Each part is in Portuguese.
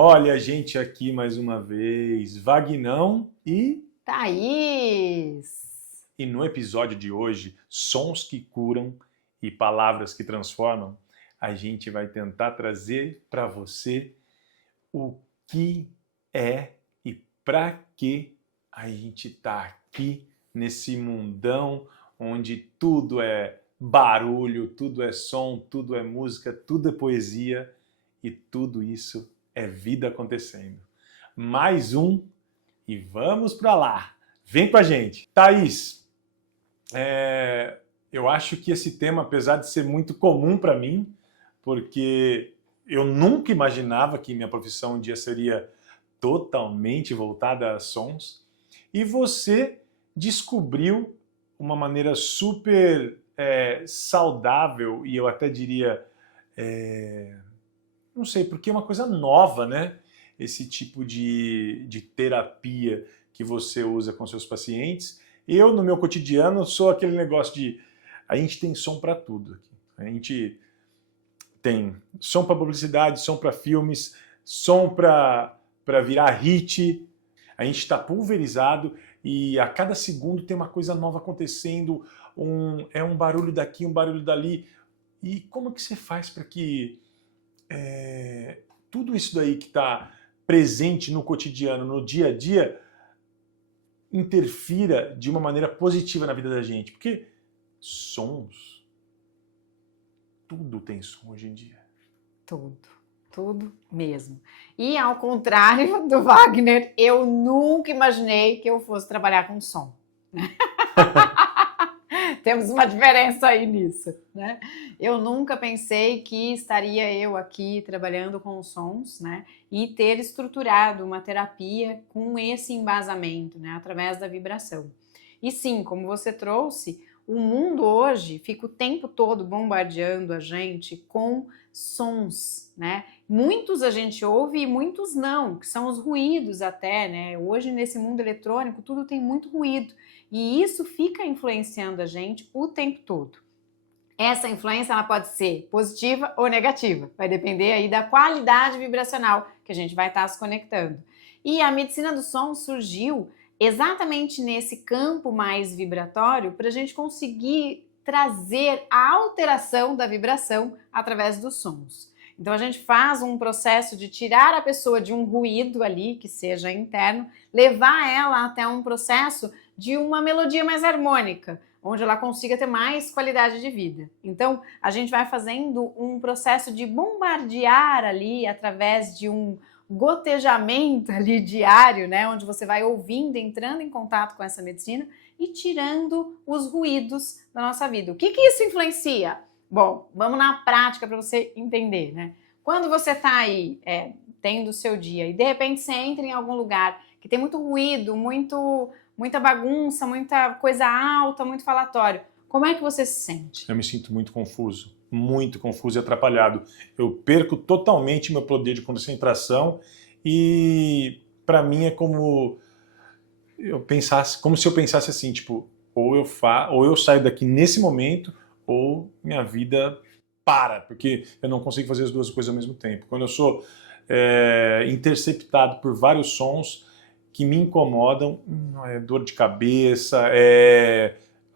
Olha a gente aqui mais uma vez, Vagnão e... Thaís! E no episódio de hoje, Sons que Curam e Palavras que Transformam, a gente vai tentar trazer para você o que é e para que a gente está aqui nesse mundão onde tudo é barulho, tudo é som, tudo é música, tudo é poesia e tudo isso é vida acontecendo. Mais um e vamos para lá. Vem com a gente. Thaís, eu acho que esse tema, apesar de ser muito comum para mim, porque eu nunca imaginava que minha profissão um dia seria totalmente voltada a sons, e você descobriu uma maneira super saudável, e eu até diria, não sei, porque é uma coisa nova, né? Esse tipo de terapia que você usa com seus pacientes. Eu, no meu cotidiano, sou aquele negócio de... A gente tem som para tudo aqui. A gente tem som para publicidade, som para filmes, som para virar hit. A gente está pulverizado e a cada segundo tem uma coisa nova acontecendo. É um barulho daqui, um barulho dali. E como que você faz para que tudo isso daí que está presente no cotidiano, no dia a dia, interfira de uma maneira positiva na vida da gente? Porque sons, tudo tem som hoje em dia. Tudo mesmo. E ao contrário do Wagner, eu nunca imaginei que eu fosse trabalhar com som. Temos uma diferença aí nisso, né? Eu nunca pensei que estaria eu aqui trabalhando com sons, né? E ter estruturado uma terapia com esse embasamento, né? Através da vibração. E sim, como você trouxe, o mundo hoje fica o tempo todo bombardeando a gente com sons, né? Muitos a gente ouve e muitos não, que são os ruídos até, né? Hoje nesse mundo eletrônico tudo tem muito ruído. E isso fica influenciando a gente o tempo todo. Essa influência ela pode ser positiva ou negativa, vai depender aí da qualidade vibracional que a gente vai estar se conectando. E a medicina do som surgiu exatamente nesse campo mais vibratório para a gente conseguir trazer a alteração da vibração através dos sons. Então a gente faz um processo de tirar a pessoa de um ruído ali, que seja interno, levar ela até um processo de uma melodia mais harmônica, onde ela consiga ter mais qualidade de vida. Então, a gente vai fazendo um processo de bombardear ali, através de um gotejamento ali diário, né, onde você vai ouvindo, entrando em contato com essa medicina e tirando os ruídos da nossa vida. O que isso influencia? Bom, vamos na prática para você entender, né? Quando você está aí, tendo o seu dia, e de repente você entra em algum lugar que tem muito ruído, muita bagunça, muita coisa alta, muito falatório. Como é que você se sente? Eu me sinto muito confuso e atrapalhado. Eu perco totalmente meu poder de concentração e para mim é como se eu pensasse assim, tipo, ou eu saio daqui nesse momento ou minha vida para, porque eu não consigo fazer as duas coisas ao mesmo tempo. Quando eu sou interceptado por vários sons que me incomodam, dor de cabeça,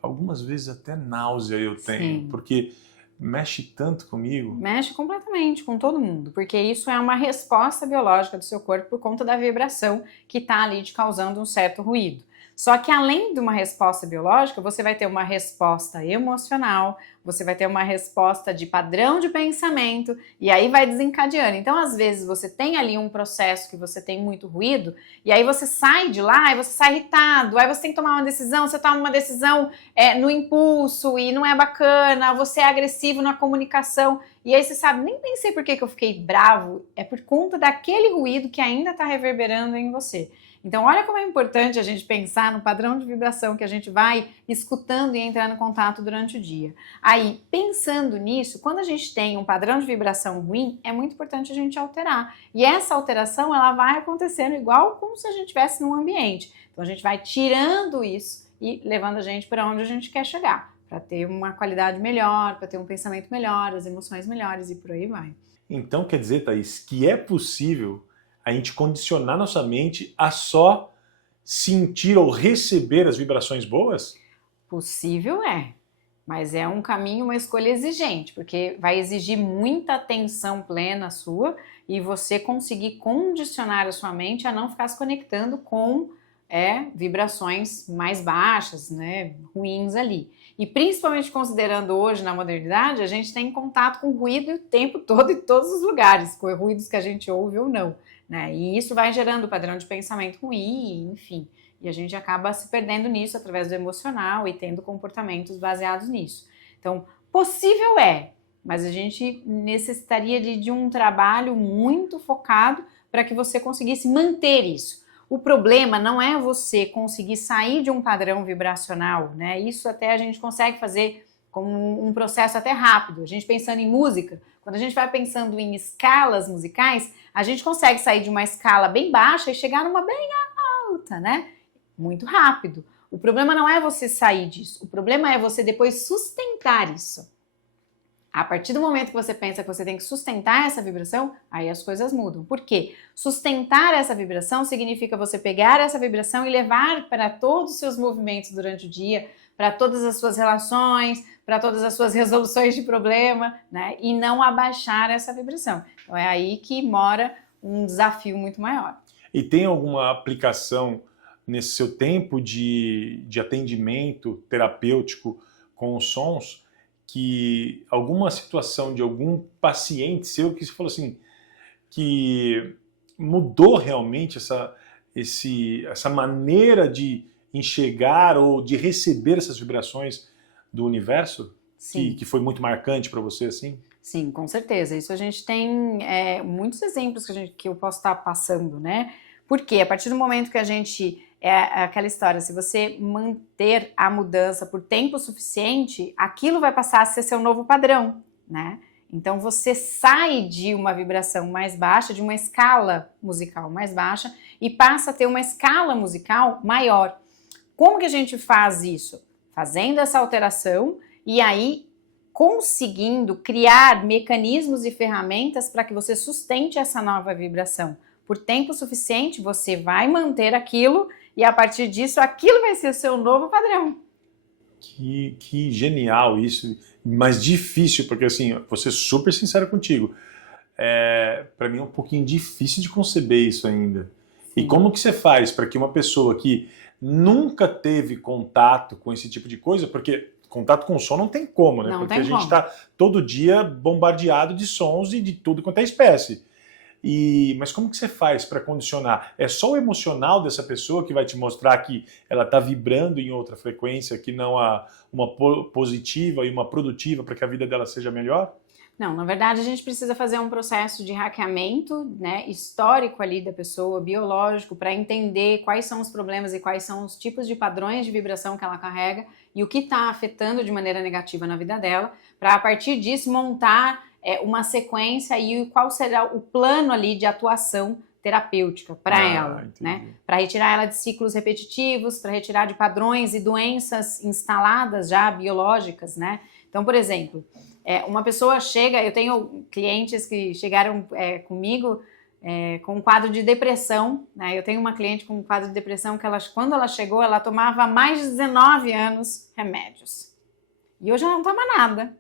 algumas vezes até náusea eu tenho, Sim. porque mexe tanto comigo. Mexe completamente com todo mundo, porque isso é uma resposta biológica do seu corpo por conta da vibração que está ali te causando um certo ruído. Só que além de uma resposta biológica, você vai ter uma resposta emocional, você vai ter uma resposta de padrão de pensamento e aí vai desencadeando. Então, às vezes, você tem ali um processo que você tem muito ruído e aí você sai de lá e você sai irritado, aí você tem que tomar uma decisão, você toma uma decisão no impulso e não é bacana, você é agressivo na comunicação e aí você sabe, nem pensei por que eu fiquei bravo, é por conta daquele ruído que ainda está reverberando em você. Então, olha como é importante a gente pensar no padrão de vibração que a gente vai escutando e entrando em contato durante o dia. Aí, pensando nisso, quando a gente tem um padrão de vibração ruim, é muito importante a gente alterar. E essa alteração, ela vai acontecendo igual como se a gente estivesse num ambiente. Então, a gente vai tirando isso e levando a gente para onde a gente quer chegar, para ter uma qualidade melhor, para ter um pensamento melhor, as emoções melhores e por aí vai. Então, quer dizer, Thaís, que é possível a gente condicionar nossa mente a só sentir ou receber as vibrações boas? Possível é, mas é um caminho, uma escolha exigente, porque vai exigir muita atenção plena sua e você conseguir condicionar a sua mente a não ficar se conectando com vibrações mais baixas, né, ruins ali. E principalmente considerando hoje na modernidade, a gente tem contato com ruído o tempo todo em todos os lugares, com ruídos que a gente ouve ou não, né? E isso vai gerando padrão de pensamento ruim, enfim. E a gente acaba se perdendo nisso através do emocional e tendo comportamentos baseados nisso. Então, possível é, mas a gente necessitaria de um trabalho muito focado para que você conseguisse manter isso. O problema não é você conseguir sair de um padrão vibracional, né? Isso até a gente consegue fazer com um processo até rápido. A gente pensando em música, quando a gente vai pensando em escalas musicais, a gente consegue sair de uma escala bem baixa e chegar numa bem alta, né? Muito rápido. O problema não é você sair disso, o problema é você depois sustentar isso. A partir do momento que você pensa que você tem que sustentar essa vibração, aí as coisas mudam. Por quê? Sustentar essa vibração significa você pegar essa vibração e levar para todos os seus movimentos durante o dia, para todas as suas relações, para todas as suas resoluções de problema, né? E não abaixar essa vibração. Então é aí que mora um desafio muito maior. E tem alguma aplicação nesse seu tempo de atendimento terapêutico com os sons, que alguma situação de algum paciente seu que você falou assim, que mudou realmente essa maneira de enxergar ou de receber essas vibrações do universo? Sim. Que foi muito marcante para você, assim? Sim, com certeza. Isso a gente tem muitos exemplos que eu posso estar passando, né? Porque a partir do momento que a gente... É aquela história, se você manter a mudança por tempo suficiente, aquilo vai passar a ser seu novo padrão, né? Então você sai de uma vibração mais baixa, de uma escala musical mais baixa e passa a ter uma escala musical maior. Como que a gente faz isso? Fazendo essa alteração e aí conseguindo criar mecanismos e ferramentas para que você sustente essa nova vibração. Por tempo suficiente, você vai manter aquilo e a partir disso, aquilo vai ser o seu novo padrão. Que genial isso, mas difícil, porque assim, vou ser super sincero contigo, para mim é um pouquinho difícil de conceber isso ainda. Sim. E como que você faz para que uma pessoa que nunca teve contato com esse tipo de coisa, porque contato com som não tem como, né? Não porque tem a gente como. está todo dia bombardeado de sons e de tudo quanto é espécie. Mas como que você faz para condicionar? É só o emocional dessa pessoa que vai te mostrar que ela está vibrando em outra frequência, que não uma positiva e uma produtiva para que a vida dela seja melhor? Não, na verdade a gente precisa fazer um processo de hackeamento, né, histórico ali da pessoa, biológico, para entender quais são os problemas e quais são os tipos de padrões de vibração que ela carrega e o que está afetando de maneira negativa na vida dela, para a partir disso montar uma sequência e qual será o plano ali de atuação terapêutica para ela, né? Para retirar ela de ciclos repetitivos, para retirar de padrões e doenças instaladas já biológicas, né? Então, por exemplo, uma pessoa chega, eu tenho clientes que chegaram comigo com um quadro de depressão, né? Eu tenho uma cliente com um quadro de depressão que quando ela chegou, ela tomava há mais de 19 anos remédios. E hoje ela não toma nada.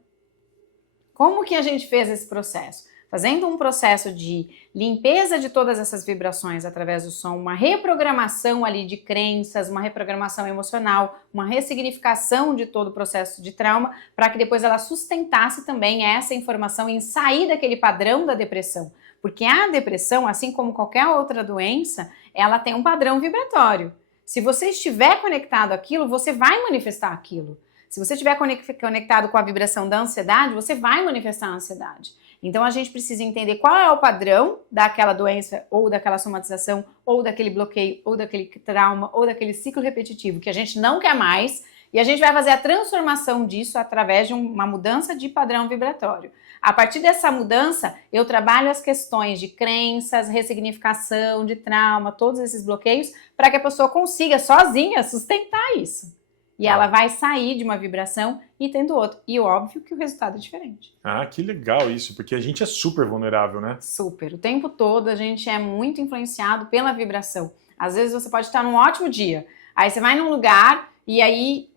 Como que a gente fez esse processo? Fazendo um processo de limpeza de todas essas vibrações através do som, uma reprogramação ali de crenças, uma reprogramação emocional, uma ressignificação de todo o processo de trauma, para que depois ela sustentasse também essa informação em sair daquele padrão da depressão. Porque a depressão, assim como qualquer outra doença, ela tem um padrão vibratório. Se você estiver conectado àquilo, você vai manifestar aquilo. Se você estiver conectado com a vibração da ansiedade, você vai manifestar a ansiedade. Então a gente precisa entender qual é o padrão daquela doença, ou daquela somatização, ou daquele bloqueio, ou daquele trauma, ou daquele ciclo repetitivo que a gente não quer mais, e a gente vai fazer a transformação disso através de uma mudança de padrão vibratório. A partir dessa mudança, eu trabalho as questões de crenças, ressignificação, de trauma, todos esses bloqueios, para que a pessoa consiga sozinha sustentar isso. E ela vai sair de uma vibração e tendo outra. E óbvio que o resultado é diferente. Ah, que legal isso, porque a gente é super vulnerável, né? Super. O tempo todo a gente é muito influenciado pela vibração. Às vezes você pode estar num ótimo dia, aí você vai num lugar e aí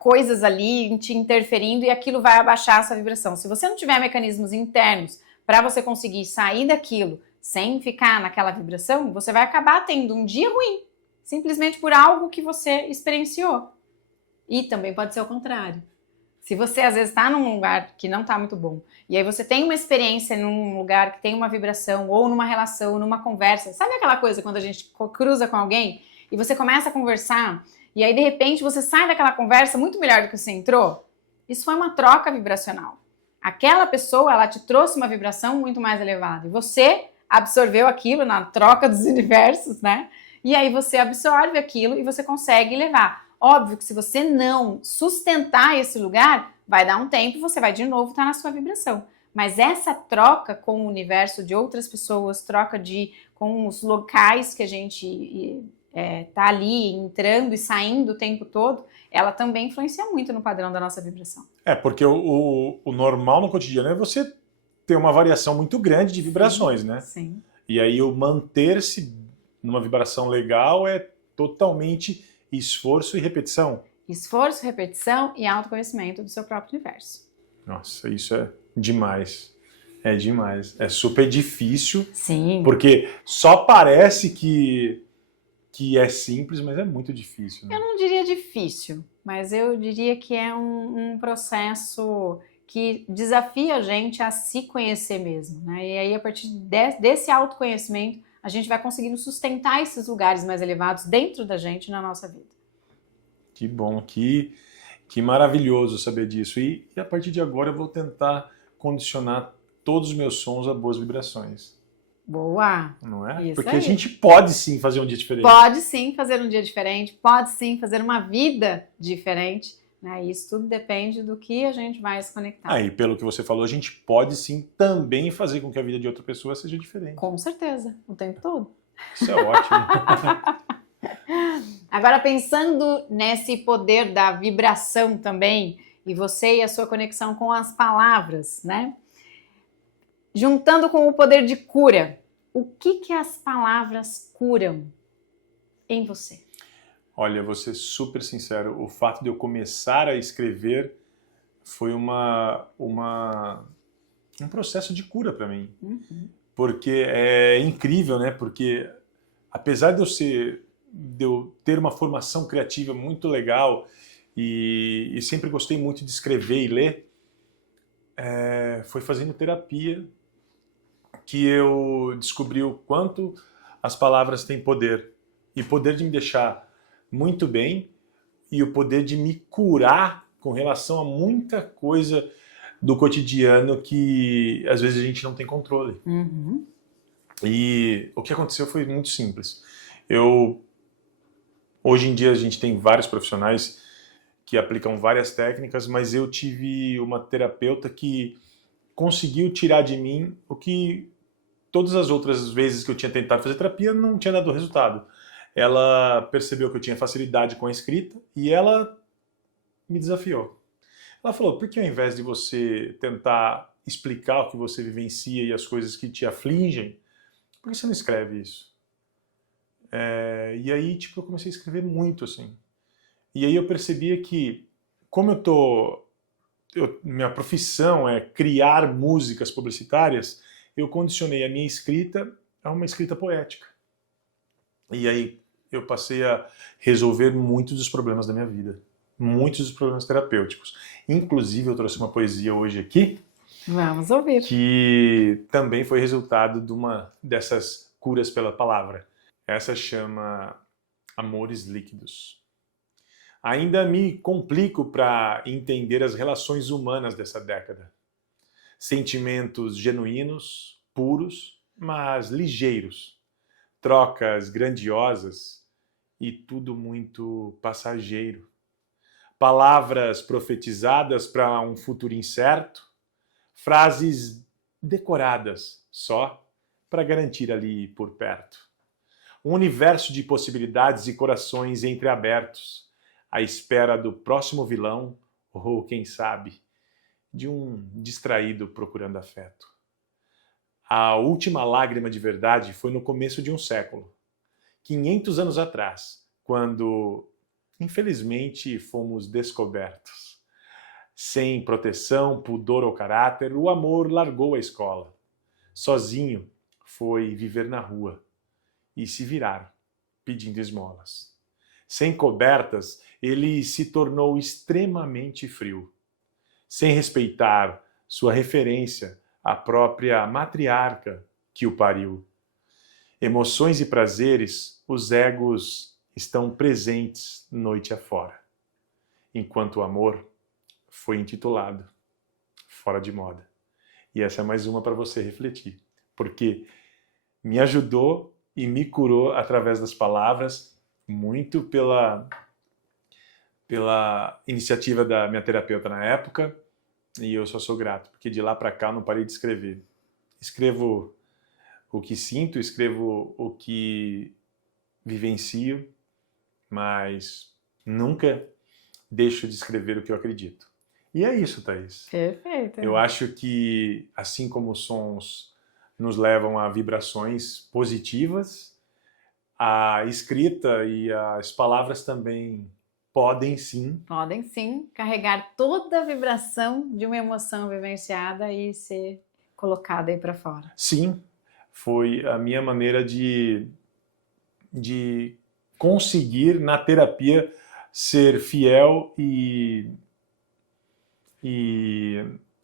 coisas ali te interferindo e aquilo vai abaixar a sua vibração. Se você não tiver mecanismos internos para você conseguir sair daquilo sem ficar naquela vibração, você vai acabar tendo um dia ruim, simplesmente por algo que você experienciou. E também pode ser o contrário. Se você às vezes está num lugar que não está muito bom, e aí você tem uma experiência num lugar que tem uma vibração, ou numa relação, numa conversa, sabe aquela coisa quando a gente cruza com alguém e você começa a conversar, e aí de repente você sai daquela conversa muito melhor do que você entrou? Isso foi uma troca vibracional. Aquela pessoa, ela te trouxe uma vibração muito mais elevada, e você absorveu aquilo na troca dos universos, né? E aí você absorve aquilo e você consegue levar. Óbvio que se você não sustentar esse lugar, vai dar um tempo e você vai de novo estar na sua vibração. Mas essa troca com o universo de outras pessoas, com os locais que a gente tá ali entrando e saindo o tempo todo, ela também influencia muito no padrão da nossa vibração. Porque o normal no cotidiano é você ter uma variação muito grande de vibrações, né? Sim. E aí o manter-se numa vibração legal é totalmente esforço e repetição. Esforço, repetição e autoconhecimento do seu próprio universo. Nossa, isso é demais. É demais. É super difícil. Sim. Porque só parece que é simples, mas é muito difícil. Né? Eu não diria difícil, mas eu diria que é um processo que desafia a gente a se conhecer mesmo, né? E aí, a partir desse autoconhecimento, a gente vai conseguindo sustentar esses lugares mais elevados dentro da gente na nossa vida. Que bom, que maravilhoso saber disso. E a partir de agora eu vou tentar condicionar todos os meus sons a boas vibrações. Boa! Não é? Isso Porque aí. a gente pode sim fazer um dia diferente. Pode sim fazer um dia diferente, pode sim fazer uma vida diferente. Né? Isso tudo depende do que a gente vai se conectar. E pelo que você falou, a gente pode sim também fazer com que a vida de outra pessoa seja diferente. Com certeza, o tempo todo. Isso é ótimo. Agora, pensando nesse poder da vibração também, e você e a sua conexão com as palavras, né? Juntando com o poder de cura, o que as palavras curam em você? Olha, vou ser super sincero, o fato de eu começar a escrever foi um processo de cura para mim. Uhum. Porque é incrível, né? Porque apesar de eu ter uma formação criativa muito legal e sempre gostei muito de escrever e ler, foi fazendo terapia que eu descobri o quanto as palavras têm poder. E poder de me deixar muito bem e o poder de me curar com relação a muita coisa do cotidiano que às vezes a gente não tem controle. Uhum. E o que aconteceu foi muito simples. Hoje em dia a gente tem vários profissionais que aplicam várias técnicas, mas eu tive uma terapeuta que conseguiu tirar de mim o que todas as outras vezes que eu tinha tentado fazer terapia não tinha dado resultado. Ela percebeu que eu tinha facilidade com a escrita e ela me desafiou. Ela falou, por que ao invés de você tentar explicar o que você vivencia e as coisas que te afligem, por que você não escreve isso? E aí, eu comecei a escrever muito, assim. E aí eu percebia que, como minha profissão é criar músicas publicitárias, eu condicionei a minha escrita a uma escrita poética. E aí eu passei a resolver muitos dos problemas da minha vida. Muitos dos problemas terapêuticos. Inclusive, eu trouxe uma poesia hoje aqui. Vamos ouvir. Que também foi resultado de uma dessas curas pela palavra. Essa chama Amores Líquidos. Ainda me complico para entender as relações humanas dessa década. Sentimentos genuínos, puros, mas ligeiros. Trocas grandiosas e tudo muito passageiro. Palavras profetizadas para um futuro incerto. Frases decoradas só para garantir ali por perto. Um universo de possibilidades e corações entreabertos. à espera do próximo vilão ou, quem sabe, de um distraído procurando afeto. A última lágrima de verdade foi no começo de um século, 500 anos atrás, quando, infelizmente, fomos descobertos. Sem proteção, pudor ou caráter, o amor largou a escola. Sozinho, foi viver na rua e se virar, pedindo esmolas. Sem cobertas, ele se tornou extremamente frio. Sem respeitar sua referência, a própria matriarca que o pariu. Emoções e prazeres, os egos estão presentes noite afora. Enquanto o amor foi intitulado fora de moda. E essa é mais uma para você refletir, porque me ajudou e me curou através das palavras, muito pela iniciativa da minha terapeuta na época, e eu só sou grato, porque de lá para cá eu não parei de escrever. Escrevo o que sinto, escrevo o que vivencio, mas nunca deixo de escrever o que eu acredito. E é isso, Thaís. Perfeito. Eu acho que, assim como os sons nos levam a vibrações positivas, a escrita e as palavras também podem sim carregar toda a vibração de uma emoção vivenciada e ser colocada aí para fora. Sim, foi a minha maneira de conseguir na terapia ser fiel e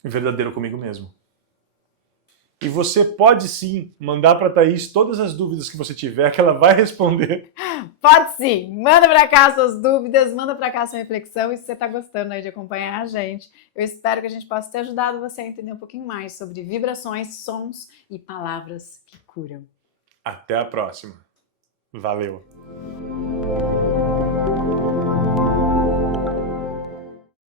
verdadeiro comigo mesmo. E você pode sim mandar para a Thaís todas as dúvidas que você tiver, que ela vai responder. Pode sim! Manda para cá suas dúvidas, manda para cá sua reflexão, e se você está gostando aí de acompanhar a gente, eu espero que a gente possa ter ajudado você a entender um pouquinho mais sobre vibrações, sons e palavras que curam. Até a próxima. Valeu!